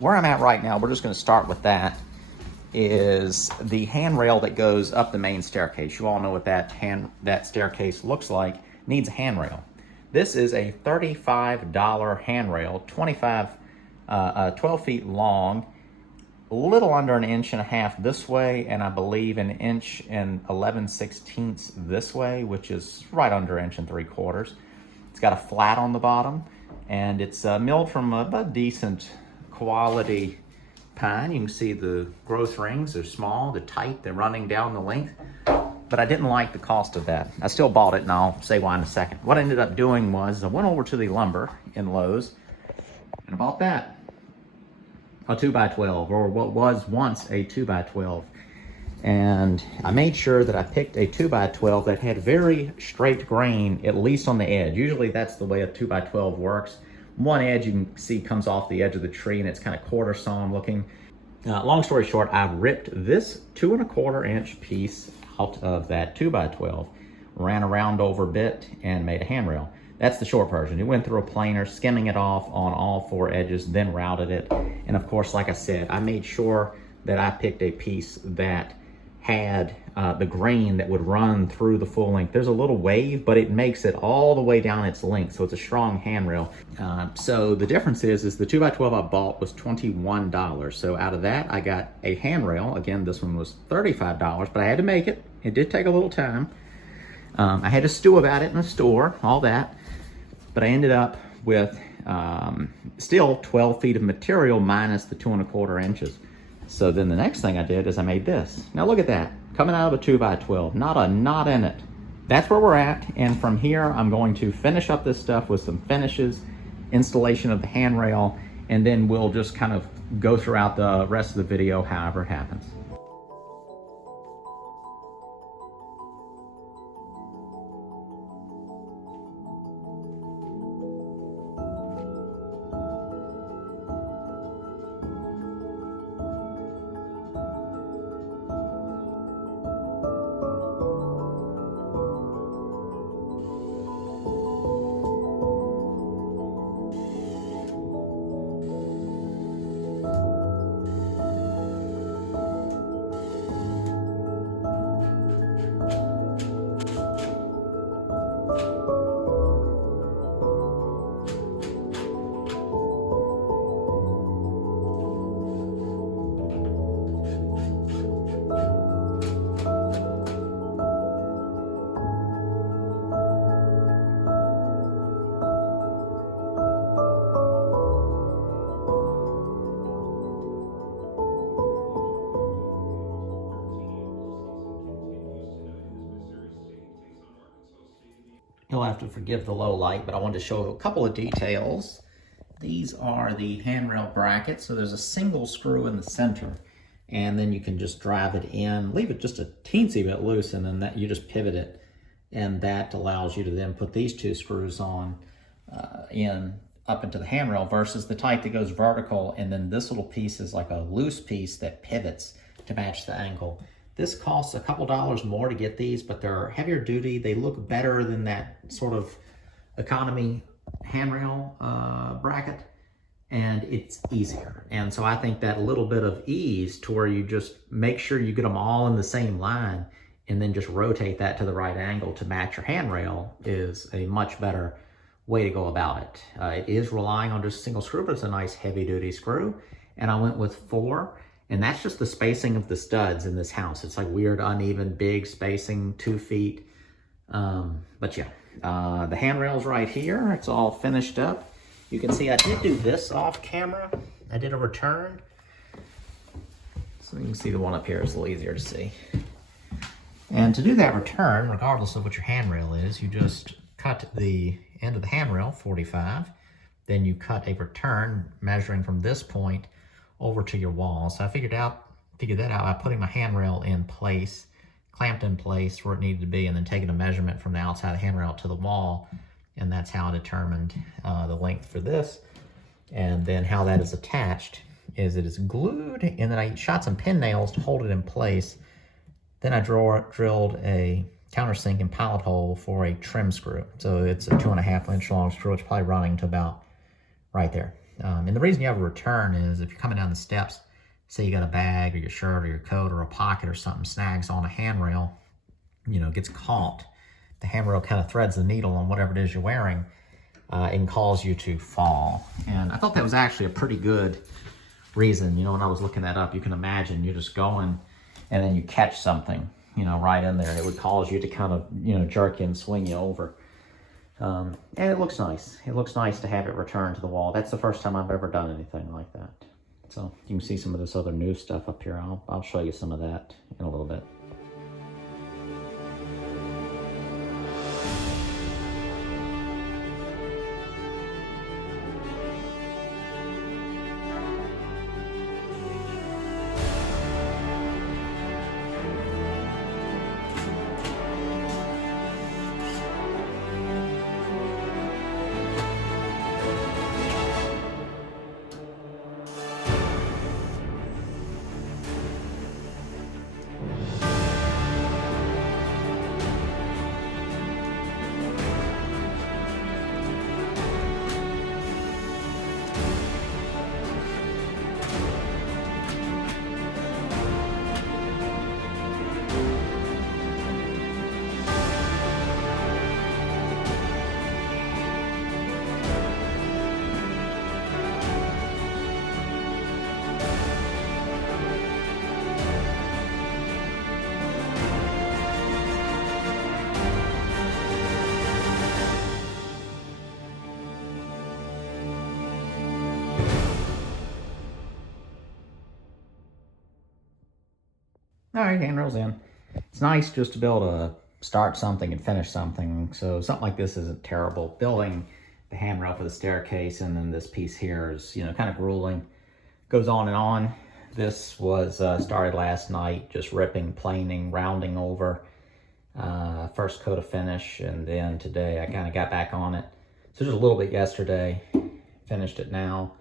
where I'm at right now, we're just going to start with that, is the handrail that goes up the main staircase. You all know what that staircase looks like. Needs a handrail. This is a $35 handrail, 12 feet long, a little under an inch and a half this way, and I believe an inch and 11/16 this way, which is right under an inch and 3/4. It's got a flat on the bottom, and it's milled from a decent quality pine. You can see the growth rings are small, they're tight, they're running down the length, but I didn't like the cost of that. I still bought it, and I'll say why in a second. What I ended up doing was I went over to the lumber in Lowe's and I bought that. A 2x12, or what was once a 2x12. And I made sure that I picked a 2x12 that had very straight grain, at least on the edge. Usually that's the way a 2x12 works. One edge you can see comes off the edge of the tree, and it's kind of quarter sawn looking. Long story short, I ripped this 2 1/4 inch piece out of that 2x12, ran a round over bit, and made a handrail. That's the short version. It went through a planer, skimming it off on all 4 edges, then routed it. And of course, like I said, I made sure that I picked a piece that had the grain that would run through the full length. There's a little wave, but it makes it all the way down its length, so it's a strong handrail. So the difference is the 2x12 I bought was $21. So out of that, I got a handrail. Again, this one was $35, but I had to make it. It did take a little time. I had to stew about it in the store, all that. But I ended up with still 12 feet of material minus the 2 1/4 inches. So then the next thing I did is I made this. Now look at that, coming out of a 2x12, not a knot in it. That's where we're at, and from here I'm going to finish up this stuff with some finishes, installation of the handrail, and then we'll just kind of go throughout the rest of the video however it happens. You'll have to forgive the low light, but I wanted to show a couple of details. These are the handrail brackets. So there's a single screw in the center, and then you can just drive it in, leave it just a teensy bit loose, and then that you just pivot it. And that allows you to then put these 2 screws on up into the handrail versus the type that goes vertical. And then this little piece is like a loose piece that pivots to match the angle. This costs a couple dollars more to get these, but they're heavier duty. They look better than that sort of economy handrail bracket, and it's easier. And so I think that little bit of ease to where you just make sure you get them all in the same line and then just rotate that to the right angle to match your handrail is a much better way to go about it. It is relying on just a single screw, but it's a nice heavy duty screw. And I went with 4. And that's just the spacing of the studs in this house. It's like weird, uneven, big spacing, 2 feet. But yeah, the handrail's right here. It's all finished up. You can see I did do this off camera. I did a return. So you can see the one up here is a little easier to see. And to do that return, regardless of what your handrail is, you just cut the end of the handrail, 45. Then you cut a return measuring from this point over to your wall. So I figured that out by putting my handrail in place, clamped in place where it needed to be, and then taking a measurement from the outside of the handrail to the wall. And that's how I determined the length for this. And then how that is attached is it is glued, and then I shot some pin nails to hold it in place. Then I drilled a countersink and pilot hole for a trim screw. So it's a 2.5 inch long screw. It's probably running to about right there. And the reason you have a return is if you're coming down the steps, say you got a bag or your shirt or your coat or a pocket or something snags on a handrail, gets caught. The handrail kind of threads the needle on whatever it is you're wearing and cause you to fall. And I thought that was actually a pretty good reason. When I was looking that up, you can imagine you're just going and then you catch something, right in there. It would cause you to kind of, jerk you and swing you over. And it looks nice. It looks nice to have it returned to the wall. That's the first time I've ever done anything like that. So you can see some of this other new stuff up here. I'll show you some of that in a little bit. All right, handrail's in. It's nice just to be able to start something and finish something. So something like this isn't terrible. Building the handrail for the staircase and then this piece here is, kind of grueling. Goes on and on. This was started last night, just ripping, planing, rounding over. First coat of finish, and then today I kind of got back on it. So just a little bit yesterday, finished it now.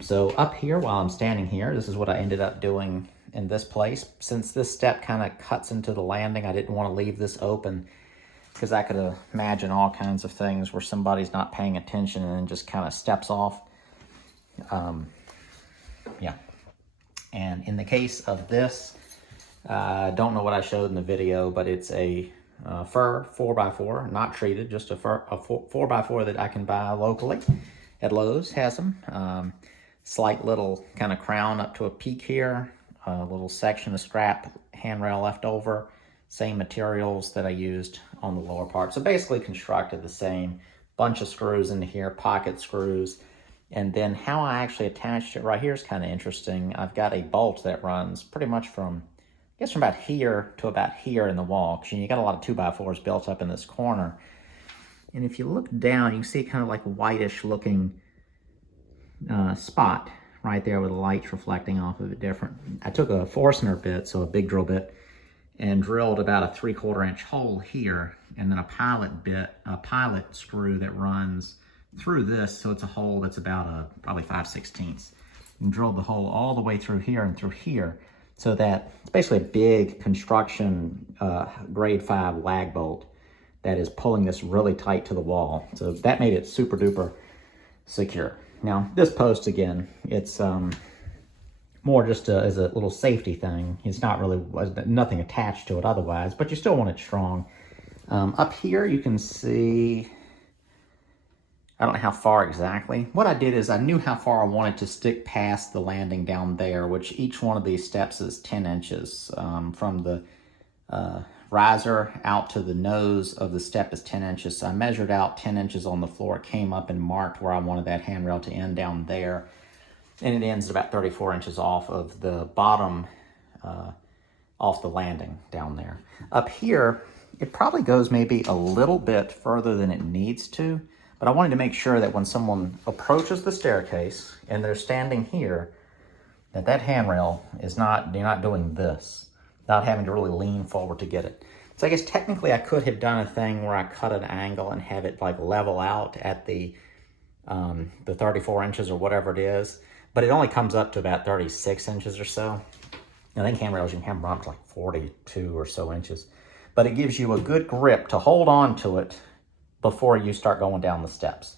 So up here, while I'm standing here, this is what I ended up doing in this place. Since this step kind of cuts into the landing, I didn't want to leave this open because I could imagine all kinds of things where somebody's not paying attention and then just kind of steps off. Yeah. And in the case of this, I don't know what I showed in the video, but it's a fir 4x4, not treated, just a 4x4 that I can buy locally at Lowe's. Has them. Slight little kind of crown up to a peak here, a little section of strap handrail left over, same materials that I used on the lower part. So basically constructed the same, bunch of screws into here, pocket screws. And then how I actually attached it right here is kind of interesting. I've got a bolt that runs pretty much from about here to about here in the wall, because you got a lot of 2x4s built up in this corner. And if you look down, you can see kind of like a whitish looking spot right there with the lights reflecting off of it different. I took a Forstner bit, so a big drill bit, and drilled about a 3/4 inch hole here, and then a pilot screw that runs through this, so it's a hole that's about probably 5/16. And drilled the hole all the way through here and through here, so that it's basically a big construction grade 5 lag bolt that is pulling this really tight to the wall. So that made it super duper secure. Now this post, again, it's more just as a little safety thing. It's not really, nothing attached to it otherwise, but you still want it strong. Up here you can see, I don't know how far exactly. What I did is I knew how far I wanted to stick past the landing down there, which each one of these steps is 10 inches. From the riser out to the nose of the step is 10 inches. So I measured out 10 inches on the floor, came up and marked where I wanted that handrail to end down there. And it ends at about 34 inches off of the bottom, off the landing down there. Up here, it probably goes maybe a little bit further than it needs to, but I wanted to make sure that when someone approaches the staircase and they're standing here, that handrail is not, you're not doing this, not having to really lean forward to get it. So I guess technically I could have done a thing where I cut an angle and have it like level out at the 34 inches or whatever it is, but it only comes up to about 36 inches or so. I think handrails, you can have them up to like 42 or so inches, but it gives you a good grip to hold on to it before you start going down the steps.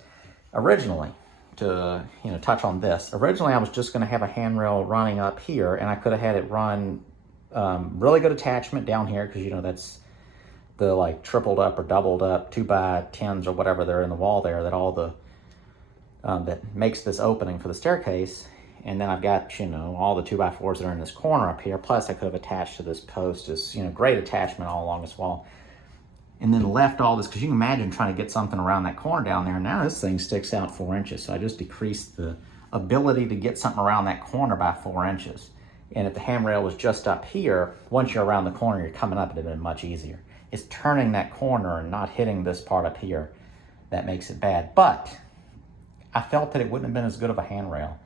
Originally, touch on this. Originally, I was just going to have a handrail running up here, and I could have had it run really good attachment down here, because that's the like tripled up or doubled up 2x10s or whatever they're in the wall there, that all the that makes this opening for the staircase. And then I've got all the 2x4s that are in this corner up here. Plus, I could have attached to this post as great attachment all along this wall. And then left all this, because you can imagine trying to get something around that corner down there. Now this thing sticks out 4 inches. So I just decreased the ability to get something around that corner by 4 inches. And if the handrail was just up here, once you're around the corner, you're coming up, it'd have been much easier. It's turning that corner and not hitting this part up here that makes it bad. But I felt that it wouldn't have been as good of a handrail.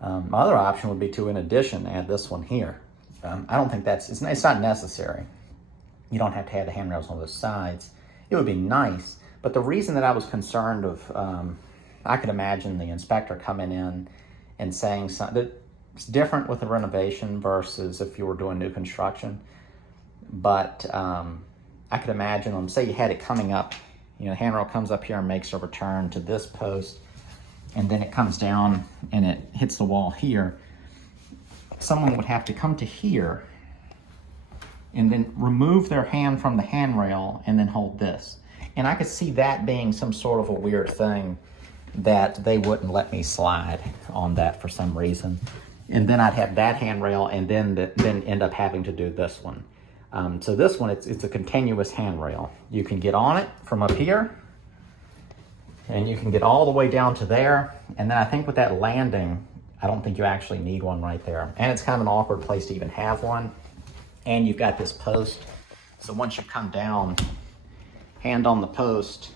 My other option would be to, in addition, add this one here. I don't think it's not necessary. You don't have to have the handrails on those sides. It would be nice, but the reason that I was concerned I could imagine the inspector coming in and saying something that's different with the renovation versus if you were doing new construction. But I could imagine them, say you had it coming up, the handrail comes up here and makes a return to this post, and then it comes down and it hits the wall here. Someone would have to come to here and then remove their hand from the handrail and then hold this. And I could see that being some sort of a weird thing that they wouldn't let me slide on that for some reason. And then I'd have that handrail and then end up having to do this one. So this one, it's a continuous handrail. You can get on it from up here, and you can get all the way down to there. And then I think with that landing, I don't think you actually need one right there. And it's kind of an awkward place to even have one. And you've got this post. So once you come down, hand on the post,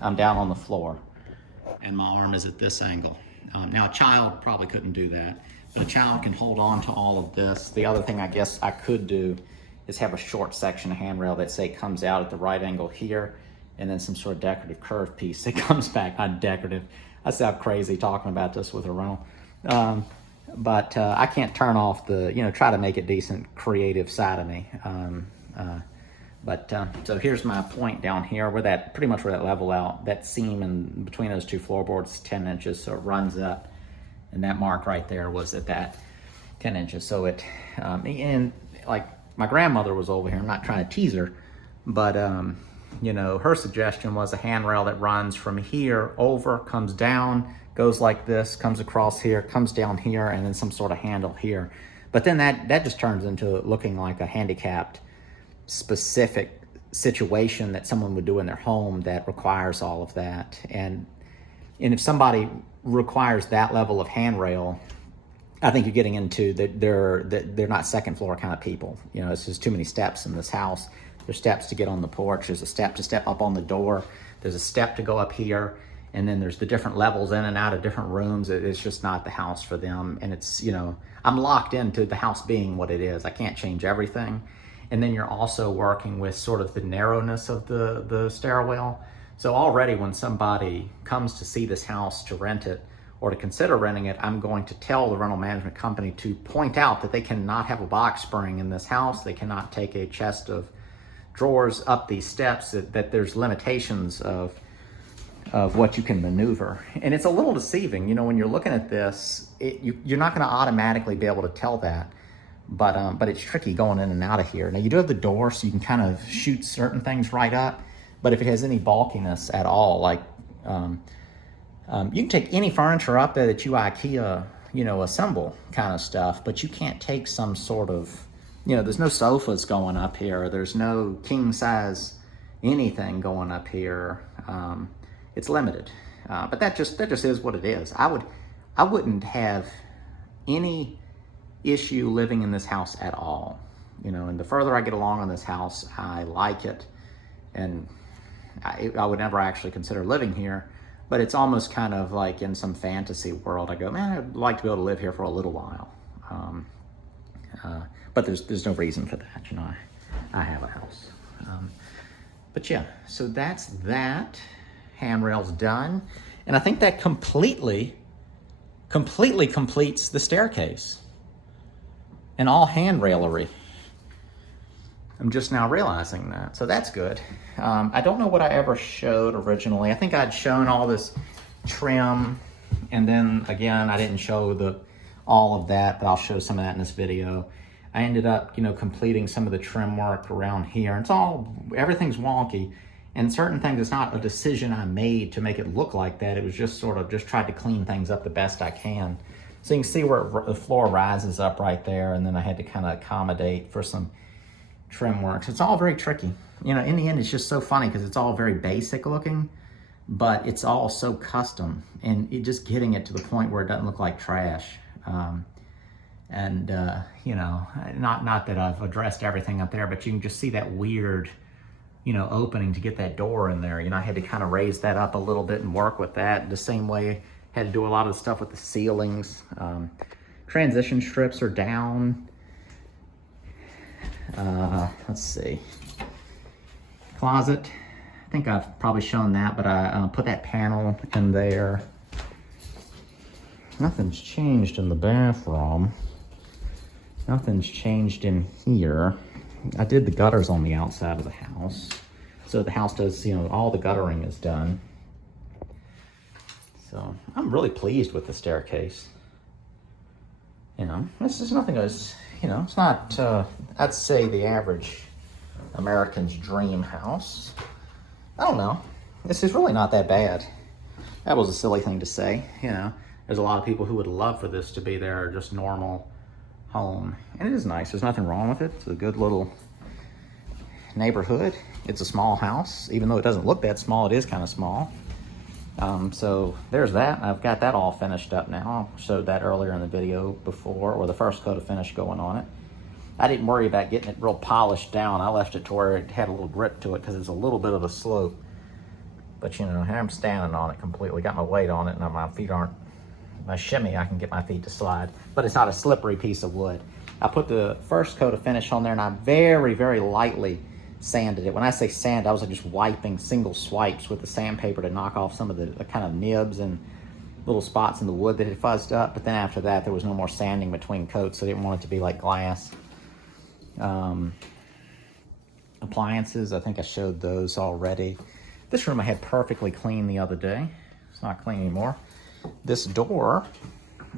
I'm down on the floor and my arm is at this angle. Now a child probably couldn't do that, but a child can hold on to all of this. The other thing I guess I could do is have a short section of handrail that say comes out at the right angle here, and then some sort of decorative curved piece that comes back, not decorative. I sound crazy talking about this with a rental. But I can't turn off the, try to make it decent, creative side of me. So here's my point down here, pretty much where that level out, that seam in between those two floorboards is 10 inches, so it runs up. And that mark right there was at that 10 inches. So and like my grandmother was over here, I'm not trying to tease her, but her suggestion was a handrail that runs from here over, comes down, goes like this, comes across here, comes down here, and then some sort of handle here. But then that just turns into looking like a handicapped specific situation that someone would do in their home that requires all of that. And if somebody requires that level of handrail, I think you're getting into that they're not second floor kind of people. It's just too many steps in this house. There's steps to get on the porch. There's a step to step up on the door. There's a step to go up here. And then there's the different levels in and out of different rooms. It's just not the house for them. And it's, I'm locked into the house being what it is. I can't change everything. And then you're also working with sort of the narrowness of the stairwell. So already when somebody comes to see this house to rent it or to consider renting it, I'm going to tell the rental management company to point out that they cannot have a box spring in this house. They cannot take a chest of drawers up these steps, that there's limitations of what you can maneuver. And it's a little deceiving, when you're looking at this, you're not going to automatically be able to tell that, but it's tricky going in and out of here. Now you do have the door, so you can kind of shoot certain things right up, but if it has any bulkiness at all, like you can take any furniture up there that you IKEA, assemble kind of stuff, but you can't take some sort of, there's no sofas going up here, there's no king size anything going up here. It's limited, but that just is what it is. I wouldn't have any issue living in this house at all. And the further I get along in this house, I like it, and I would never actually consider living here. But it's almost kind of like in some fantasy world. I go, man, I'd like to be able to live here for a little while. But there's no reason for that. I have a house. But yeah, so that's that. Handrail's done, and I think that completely completes the staircase and all handrailery. I'm just now realizing that, so that's good. I don't know what I ever showed originally. I think I'd shown all this trim, and then again, I didn't show all of that, but I'll show some of that in this video. I ended up, completing some of the trim work around here. Everything's wonky, and certain things, it's not a decision I made to make it look like that. It was just sort of tried to clean things up the best I can. So you can see where the floor rises up right there, and then I had to kind of accommodate for some trim works. It's all very tricky. In the end, it's just so funny because it's all very basic looking, but it's all so custom, and just getting it to the point where it doesn't look like trash. Not that I've addressed everything up there, but you can just see that weird, opening to get that door in there. I had to kind of raise that up a little bit and work with that. The same way, had to do a lot of the stuff with the ceilings. Transition strips are down. Let's see. Closet. I think I've probably shown that, but I put that panel in there. Nothing's changed in the bathroom. Nothing's changed in here. I did the gutters on the outside of the house. So the house does, all the guttering is done. So I'm really pleased with the staircase. This is nothing as, it's not, I'd say the average American's dream house. I don't know. This is really not that bad. That was a silly thing to say, There's a lot of people who would love for this to be their just normal home. And it is nice. There's nothing wrong with it. It's a good little neighborhood. It's a small house. Even though it doesn't look that small, it is kind of small. So there's that. I've got that all finished up now. I showed that earlier in the video before, or the first coat of finish going on it. I didn't worry about getting it real polished down. I left it to where it had a little grip to it because it's a little bit of a slope. But I'm standing on it completely. Got my weight on it, and my feet aren't, my shimmy, I can get my feet to slide. But it's not a slippery piece of wood. I put the first coat of finish on there, and I very, very lightly sanded it. When I say sand, I was just wiping single swipes with the sandpaper to knock off some of the kind of nibs and little spots in the wood that had fuzzed up. But then after that, there was no more sanding between coats, so I didn't want it to be like glass. Appliances, I think I showed those already. This room I had perfectly clean the other day. It's not clean anymore. This door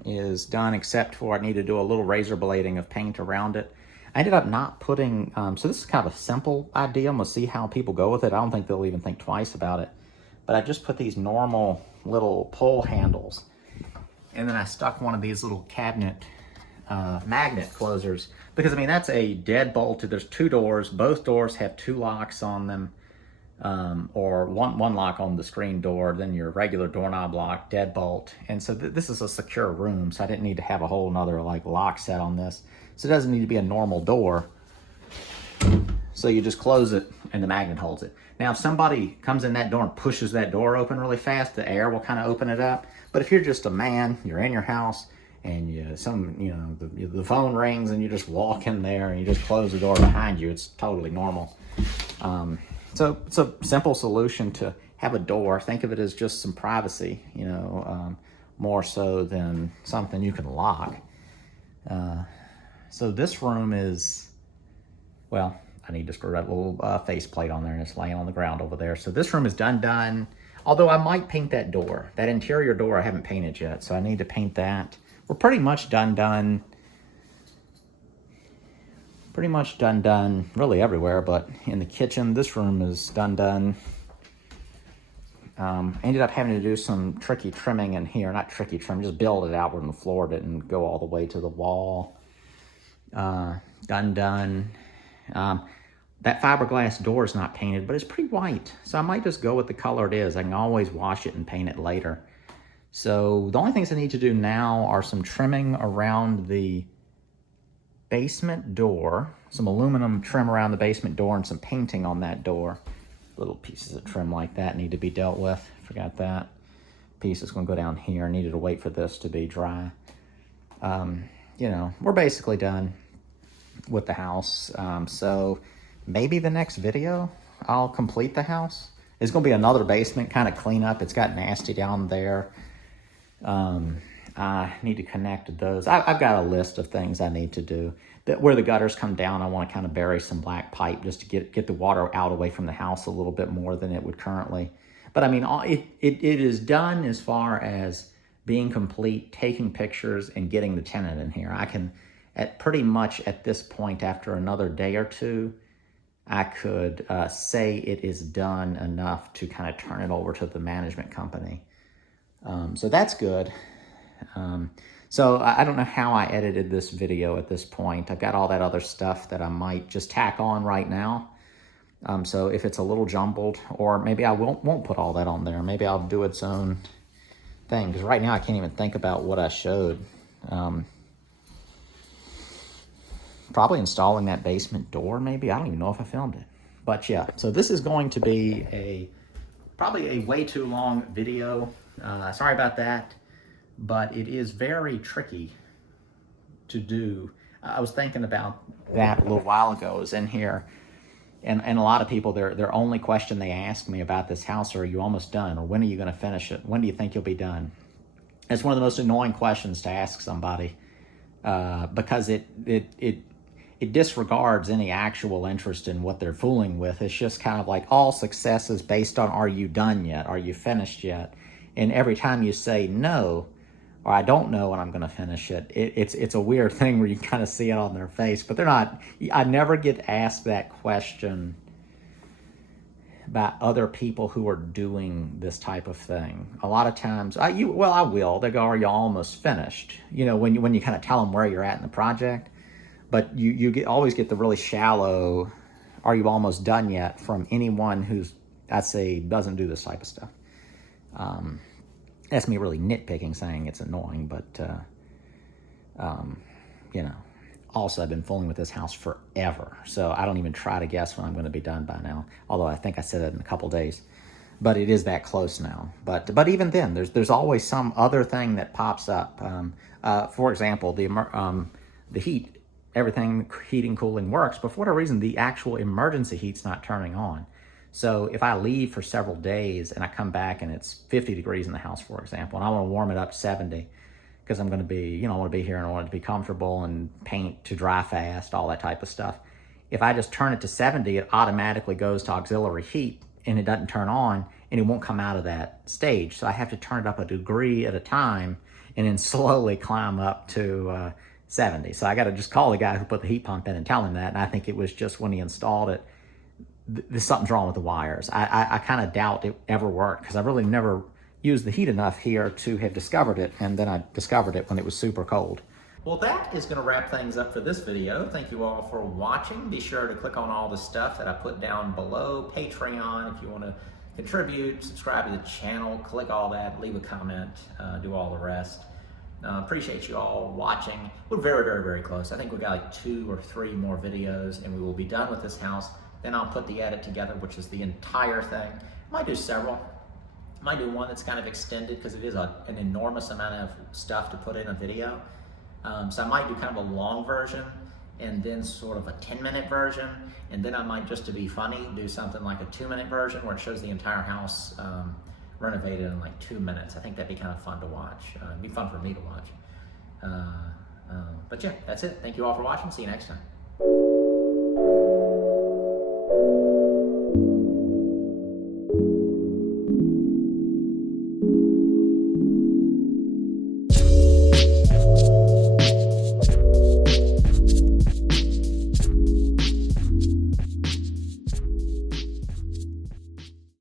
is done except for I need to do a little razor blading of paint around it. I ended up not putting, so this is kind of a simple idea. I'm gonna see how people go with it. I don't think they'll even think twice about it. But I just put these normal little pull handles, and then I stuck one of these little cabinet magnet closers, because that's a deadbolt. There's two doors. Both doors have two locks on them, or one lock on the screen door, then your regular doorknob lock, deadbolt. And so this is a secure room, so I didn't need to have a whole nother lock set on this. So it doesn't need to be a normal door. So you just close it and the magnet holds it. Now, if somebody comes in that door and pushes that door open really fast, the air will kind of open it up. But if you're just a man, you're in your house, and the phone rings and you just walk in there and you just close the door behind you, it's totally normal. So it's a simple solution to have a door. Think of it as just some privacy, more so than something you can lock. So this room is, well, I need to screw that little faceplate on there, and it's laying on the ground over there. So this room is done. Although I might paint that door. That interior door I haven't painted yet, so I need to paint that. We're pretty much done. Pretty much done really everywhere, but in the kitchen, this room is done. Ended up having to do some tricky trimming in here. Not tricky trim, just build it outward, and the floor didn't go all the way to the wall. Done. That fiberglass door is not painted, but it's pretty white. So I might just go with the color it is. I can always wash it and paint it later. So the only things I need to do now are some trimming around the basement door, some aluminum trim around the basement door, and some painting on that door. Little pieces of trim like that need to be dealt with. Forgot that piece is going to go down here. I needed to wait for this to be dry. We're basically done with the house. So maybe the next video I'll complete the house. It's going to be another basement kind of cleanup. It's got nasty down there. I need to connect those. I've got a list of things I need to do. where the gutters come down, I want to kind of bury some black pipe just to get the water out away from the house a little bit more than it would currently. But I mean, it is done as far as being complete, taking pictures, and getting the tenant in here. I can, pretty much at this point, after another day or two, I could say it is done enough to kind of turn it over to the management company. So that's good. So I don't know how I edited this video at this point. I've got all that other stuff that I might just tack on right now. So if it's a little jumbled, or maybe I won't put all that on there. Maybe I'll do its own thing, because right now I can't even think about what I showed. Probably installing that basement door, maybe. I don't even know if I filmed it. But yeah, so this is going to be probably a way too long video. Sorry about that, but it is very tricky to do. I was thinking about that a little while ago. I was in here, and a lot of people, their only question they ask me about this house are you almost done? Or when are you going to finish it? When do you think you'll be done? It's one of the most annoying questions to ask somebody, because it disregards any actual interest in what they're fooling with. It's just kind of like all success is based on, are you done yet? Are you finished yet? And every time you say no, or I don't know when I'm going to finish it, it's a weird thing where you kind of see it on their face. But they're not, I never get asked that question by other people who are doing this type of thing. A lot of times, I will. They go, are you almost finished? You know, when you kind of tell them where you're at in the project. But you always get the really shallow, are you almost done yet, from anyone who's, I'd say, doesn't do this type of stuff. That's me really nitpicking, saying it's annoying, but, you know, also I've been fooling with this house forever. So I don't even try to guess when I'm going to be done by now. Although I think I said it in a couple days. But it is that close now. But even then, there's always some other thing that pops up. For example, the heat. Everything, heating, cooling works, but for whatever reason, the actual emergency heat's not turning on. So if I leave for several days and I come back and it's 50 degrees in the house, for example, and I want to warm it up to 70, because I'm going to be, you know, I want to be here and I want it to be comfortable and paint to dry fast, all that type of stuff. If I just turn it to 70, it automatically goes to auxiliary heat and it doesn't turn on and it won't come out of that stage. So I have to turn it up a degree at a time and then slowly climb up to 70. So I got to just call the guy who put the heat pump in and tell him that. And I think it was just when he installed it, something's wrong with the wires. I kind of doubt it ever worked, because I really never used the heat enough here to have discovered it. And then I discovered it when it was super cold. Well, that is going to wrap things up for this video. Thank you all for watching. Be sure to click on all the stuff that I put down below. Patreon, if you want to contribute, subscribe to the channel, click all that, leave a comment, do all the rest. Appreciate you all watching. We're very, very, very close. I think we've got like 2 or 3 more videos and we will be done with this house. Then I'll put the edit together, which is the entire thing. I might do several. I might do one that's kind of extended, because it is an enormous amount of stuff to put in a video. So I might do kind of a long version and then sort of a 10-minute version. And then I might, just to be funny, do something like a 2-minute version where it shows the entire house renovated in like 2 minutes. I think that'd be kind of fun to watch. It'd be fun for me to watch. But yeah, that's it. Thank you all for watching. See you next time.